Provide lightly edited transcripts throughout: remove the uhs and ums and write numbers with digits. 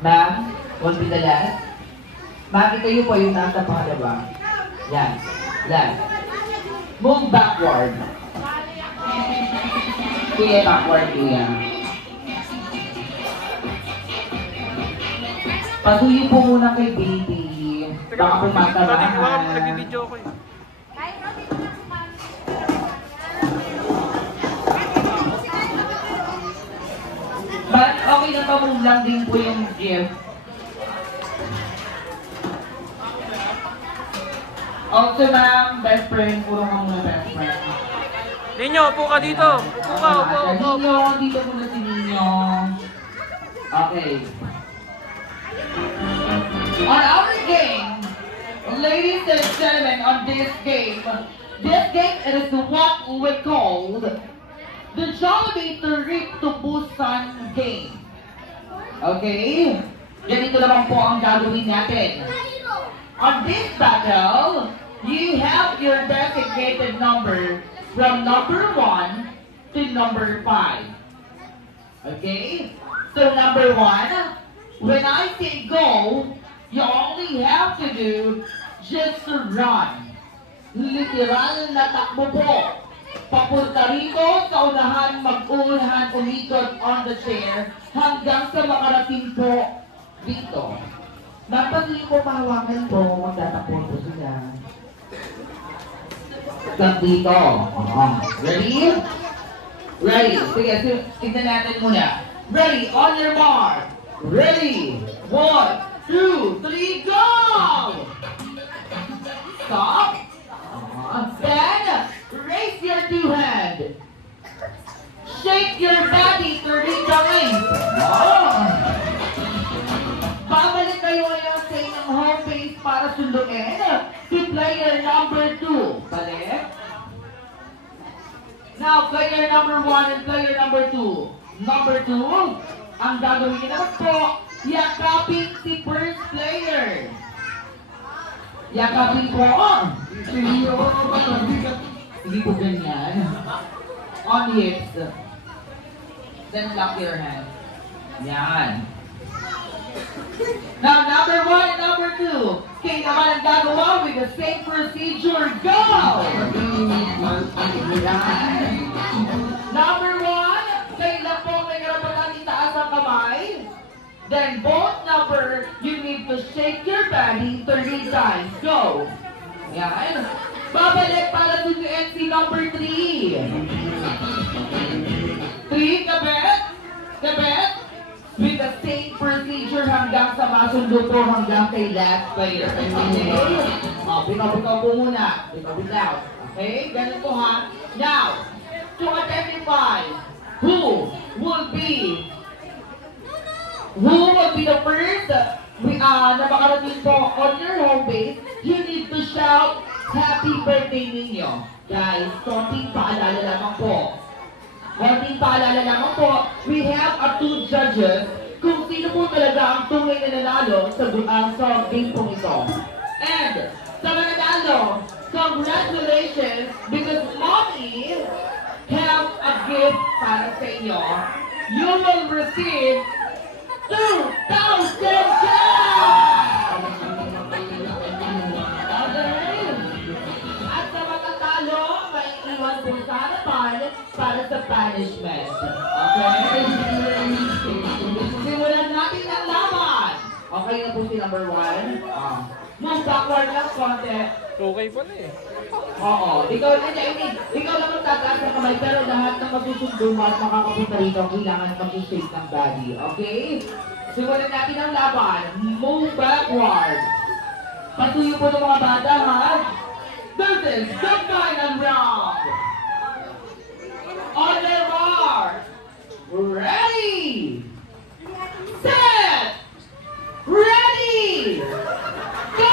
Ma'am, will be the last. Ma'am, kayo po yung nasa pangalawa. Yan. Last. Move backward. Kuya, backward, kuya. Patuloy po muna kay baby. Baka po matabahan. Nag-video ko eh. But okay na pa-move lang din po yung gift. Also ma'am, best friend, puro ka muna best friend. Ninyo, upo ka dito. Upo ka, upo. Ninyo, dito muna si Ninyo. Okay. On our game, ladies and gentlemen, on this game is what we call the Jollibee Trip to Busan game. Okay? Ganito naman po ang gagawin natin. On this battle, you have your designated number from number 1 to number 5. Okay? So number 1, when I say go, you only have to do just to run. Literal na takbo po. Papunta rito sa unahan, mag-unahan, umikot on the chair hanggang sa makarating po dito. Dapat hindi po mahawakan po, magtatakbo po sila. Hanggang dito. Ready? Ready. Sige, tignan natin muna. Ready, on your mark. Ready. 1, 2, 3, go! Stop. Then, raise your 2 hands. Shake your body 30 times. Babalik kayo ngayon sa inyong home base para sunduin si player number 2. Balik. Now, player number 1 and player number 2. Number 2, ang gagawin niyo naman po, yakapin si first player. Yakapin po. Hindi po ganyan. On hips. Then lock your hand. Yan. Now, number 1 and number 2. Kayo naman ang gagawa with the same procedure. Go! Yan. Number 1, kayo lang po may karapatan itaas ang kamay. Then both number, you need to shake your body 30 times. Go! Yan. Babalik para susuin si number 3. 3, kabet. Kabet. With the same procedure hanggang sa masundo po hanggang kay last player. Okay? Pinabutaw po muna. Pinabutaw. Okay? Ganun po ha. Now, to identify who will be the first na makarating po on your home base, you need to shout, Happy Birthday ninyo. Guys, konting paalala lamang po. Konting paalala lamang po, we have 2 judges kung sino po talaga ang tunay na nanalo sa game pong ito. And sa mananalo, congratulations because Mommy have a gift para sa inyo. You will receive 2,000 cash! Okay? At sa matatalo, may iwan po sa harapan para sa punishment. Okay? Simulan natin ang laban. Okay na po si number 1. Move backward lang konti. Okay pala eh. Oo. Ikaw lang magtataas ng kamay pero lahat ng masusundo mo at makakapunta rito kailangan mag-shake ng body. Okay? Simulan natin ang laban. Move backward. Patuyo po ng mga bata ha. This is the final round. On their mark. Ready. Set. Ready. Go!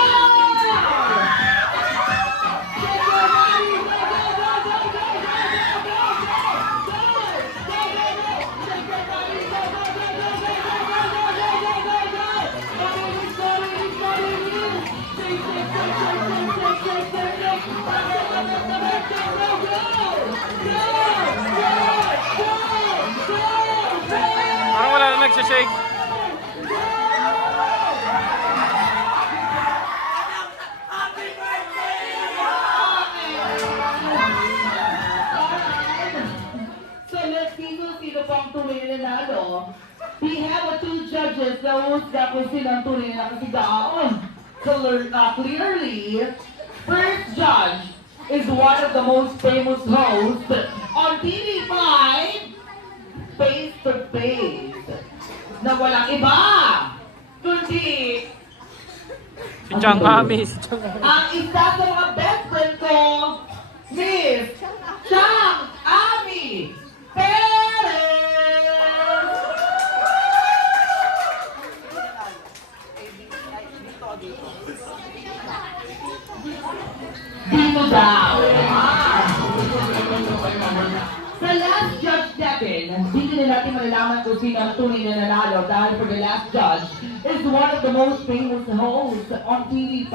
Parang wala na nagsashake. nanalo. We have two judges na husga kung silang tunay na kasigaan. Clearly, first judge is one of the most famous hosts on TV5, Face to Face, na walang iba, kundi Si Chang Ami, si Chang Ami. ang isa sa mga best friend ko, Miss Chang Ami Perez! Dito daw. Sa last judge natin, dito na natin malalaman kung sino ang tunay na nanalo dahil for the last judge is one of the most famous hosts on TV5,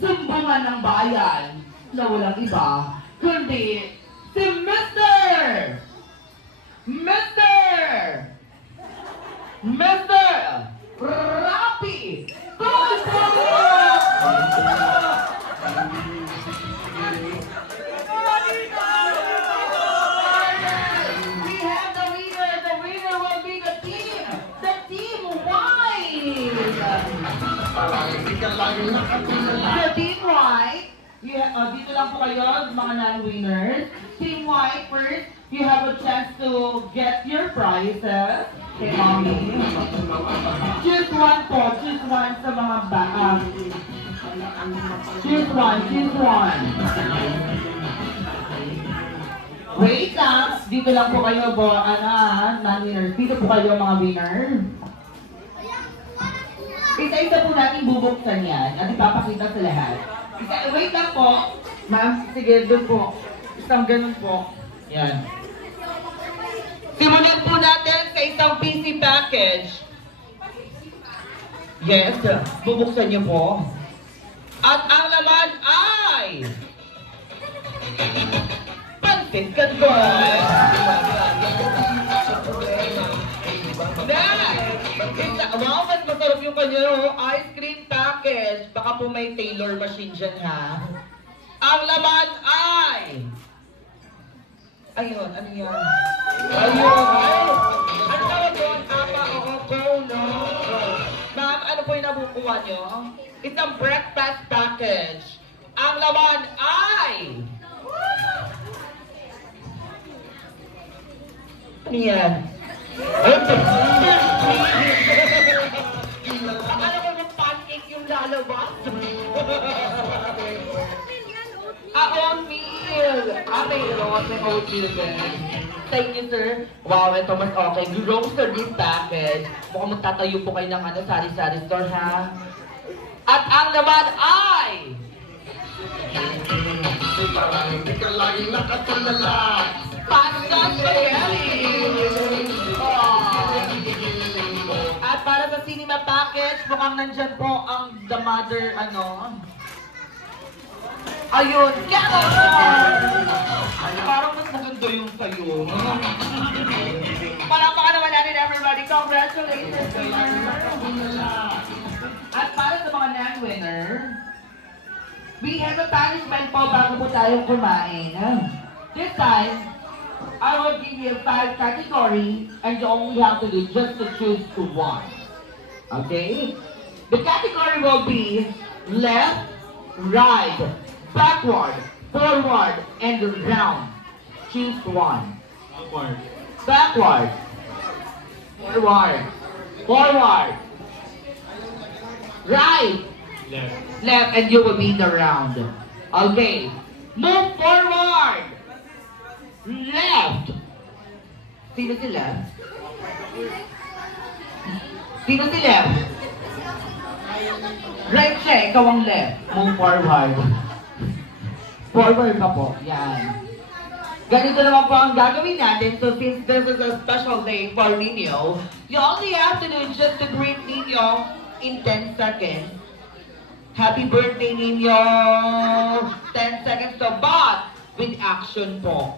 Sumbungan ng Bayan, na walang iba, kundi si Mr. Rapi Tulfo! We have the winner. The winner will be the team white. The team white. Dito lang po kayo, mga non-winners. Team white, first, you have a chance to get your prizes. Okay, mommy. Choose one po. Choose one sa mga Choose one. Wait lang. Dito lang po kayo, non-winners. Dito po kayo, mga winner. Isa-isa po natin bubuksan yan at ipapakita sa lahat. Wait lang po. Ma'am, sige, doon po. Isang ganun po. Yan. Simulan po natin sa isang PC package. Yes, bubuksan niyo po. At ang laman ay pansit kanton. Wow, mas masarap yung kanya ice cream package. Baka po may Taylor machine dyan, ha? Ang laman ay... Ayun, ano yan? Ayun, ay... Ano tawag doon? Apa, no? Ma'am, ano po yung nabukuha nyo? Isang breakfast package. Ang laman ay... Ano yan? Akala ko ng pancake yung lalabas. Oatmeal! Mayroon. May oatmeal din. Thank you, sir. Wow, ito mas okay. Grocery package. Mukhang magtatayo po kayo ng sari-sari store, ha? At ang laman ay... Parang hindi ka lagi nakatulala. Pasta spaghetti! At para sa cinema package, mukhang nandyan po ang the mother, Ayun, carrot! Parang mas maganda yung sayo. Palakpakan naman natin, everybody. Congratulations, winner! At para sa mga non-winner, we have a punishment po bago po tayo kumain. This time, I will give you 5 categories and you only have to do just to choose to one. Okay? The category will be left, right, backward, forward, and round. Choose one. Backward. Forward. Right. Left, and you will be in the round. Okay. Move forward. Left. Sino si left? Sino si left? Right siya, ikaw ang left. Move forward. Forward pa po. Yan. Ganito naman po ang gagawin natin. So since this is a special day for Nino, you only have to do is just to greet Nino in 10 seconds. Happy birthday, Nino! 10 seconds to, but with action po.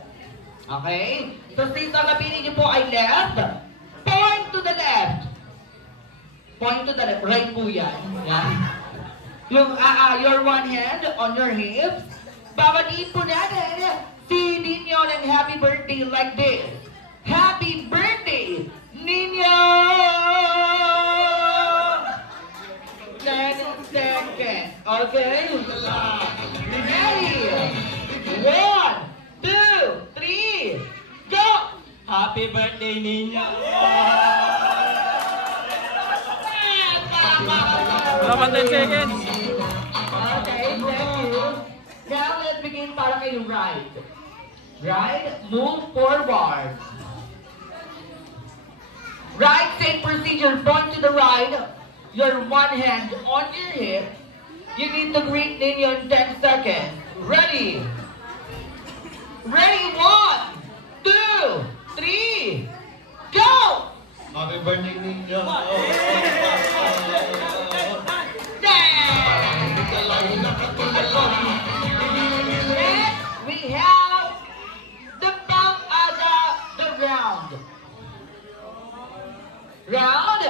Okay? So since ang napili niyo po ay left, point to the left. Point to the left. Right po yan. Yan. Your one hand on your hips. Babatiin po natin si Nino ng happy birthday like this. Happy birthday, birthday ninyo. Wala pa 10 seconds. Okay, thank you. Now let's begin para kayo ride. Ride, move forward. Ride, same procedure. Point to the right. Your one hand on your hip. You need to greet Ninyo in 10 seconds. Ready? Ready, 1, 2, 3, go! Happy birthday ninyo. Next, we have the pang the round. Round.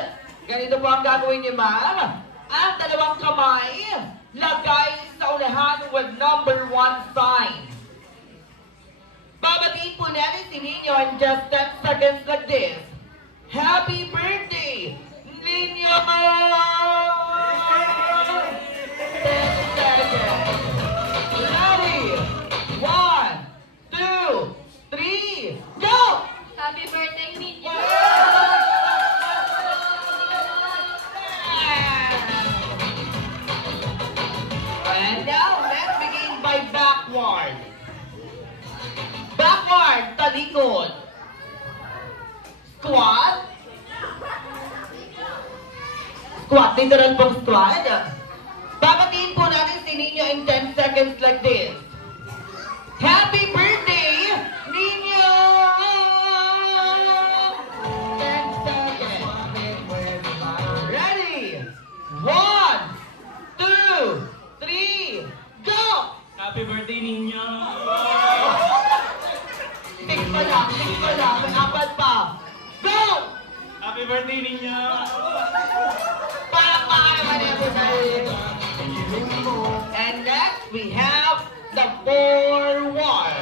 Ganito po ang gagawin niyo, ma'am. Ang dalawang kamay, lagay sa unahan with number 1 sign. Babatiin po natin si Ninyo in just 10 seconds like this. Happy birthday, Ninyo! 10 seconds. Ready? 1, 2, 3, go! Happy birthday, Ninyo! And now, let's begin by backward. Backward, talikod. Squat. Squat, literal pong squat. Babatiin po natin si Ninyo in 10 seconds like this. Happy birthday, Ninyo! 10 seconds. Ready? 1, 2, 3, go! Happy birthday ninyo. Six pa lang, may apat pa. Go! Happy birthday ninyo. Palakpakan naman everybody. And next, we have the forward.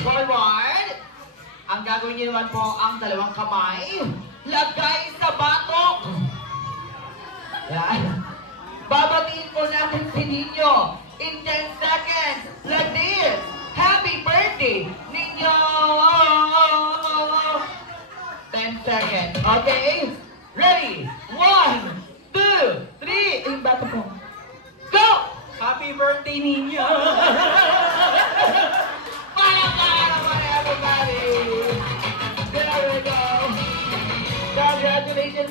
Forward. Ang gagawin niyo naman po ang dalawang kamay. Lagay sa batok. Yan. Babatiin po natin si Ninyo in 10 seconds like this. Happy birthday, Ninyo! 10 seconds. Okay? Ready? 1, 2, 3. Yung bato po. Go! Happy birthday ninyo.